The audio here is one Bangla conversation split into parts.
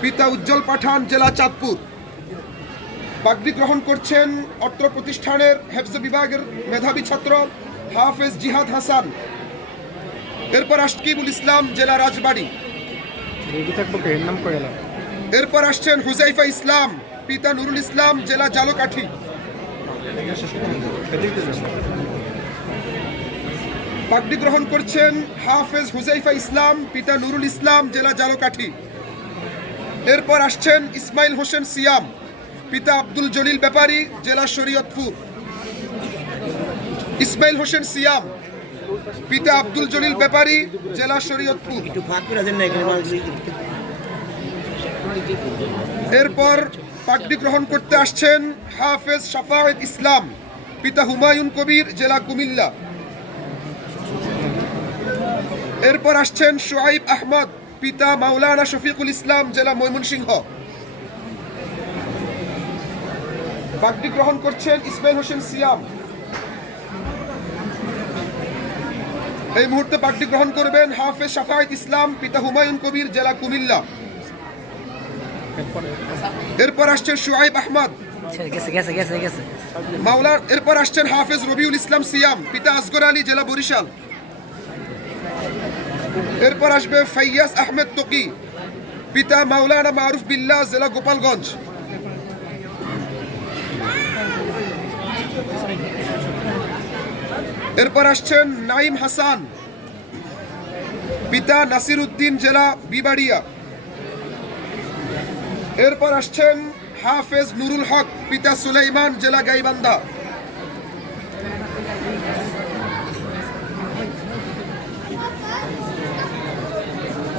পিতা উজ্জ্বল পাঠান জেলা চাঁদপুর। পাগড়ি গ্রহণ করছেন অত্র প্রতিষ্ঠানের হেফজ বিভাগের মেধাবী ছাত্র হাফেজ জিহাদ হাসান। এরপর আশকিবুল ইসলাম জেলা রাজবাড়ী। এরপর আসছেন হুজাইফা ইসলাম পিতা নুরুল ইসলাম জেলা জালকাঠি। পাগড়ি গ্রহণ করছেন হাফেজ হুজাইফা ইসলাম পিতা নুরুল ইসলাম জেলা জালকাঠি। এরপর আসছেন ইসমাইল হোসেন সিয়াম পিতা আব্দুল জলিল ব্যাপারী জেলা শরীয়তপুর। ইসমাইল হোসেন সিয়াম পিতা আব্দুল জলিল ব্যাপারী জেলা শরীয়তপুর। এরপর পাগড়ি গ্রহণ করতে আসছেন হাফেজ শাফায়েত ইসলাম পিতা হুমায়ুন কবির জেলা কুমিল্লা। এরপর আসছেন সোয়াইব আহমদ পিতা মাওলানা শফিকুল ইসলাম জেলা ময়মনসিংহ। পাগড়ি গ্রহণ করছেন ইসমাইল হোসেন সিয়াম। এই মুহূর্তে পাগড়ি গ্রহণ করবেন হাফেজ শাফায়েত ইসলাম পিতা হুমায়ুন কবির জেলা কুমিল্লা। এরপর আসছেন শুয়াইব আহমদ। গেছে গেছে গেছে গেছে। মাওলা এরপর আসছেন হাফেজ রবিউল ইসলাম সিয়াম পিতা আসগর আলী জেলা বরিশাল। এরপর আসবে ফাইয়াস আহমেদ তকি, পিতা মাওলানা মারুফ বিল্লা জেলা গোপালগঞ্জ। এরপর আসছেন নাইম হাসান, পিতা নাসির উদ্দিন জেলা বিবাড়িয়া। এরপর আসছেন হাফেজ নুরুল হক, পিতা সুলাইমান, জেলা গাইবান্ধা।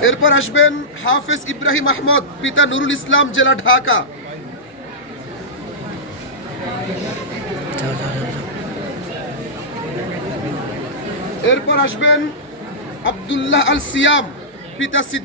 এরপর আসবেন হাফেজ ইব্রাহিম আহমদ, পিতা নুরুল ইসলাম, জেলা ঢাকা। এরপর আসবেন আবদুল্লাহ আল সিয়াম পিতা সিদ্দিক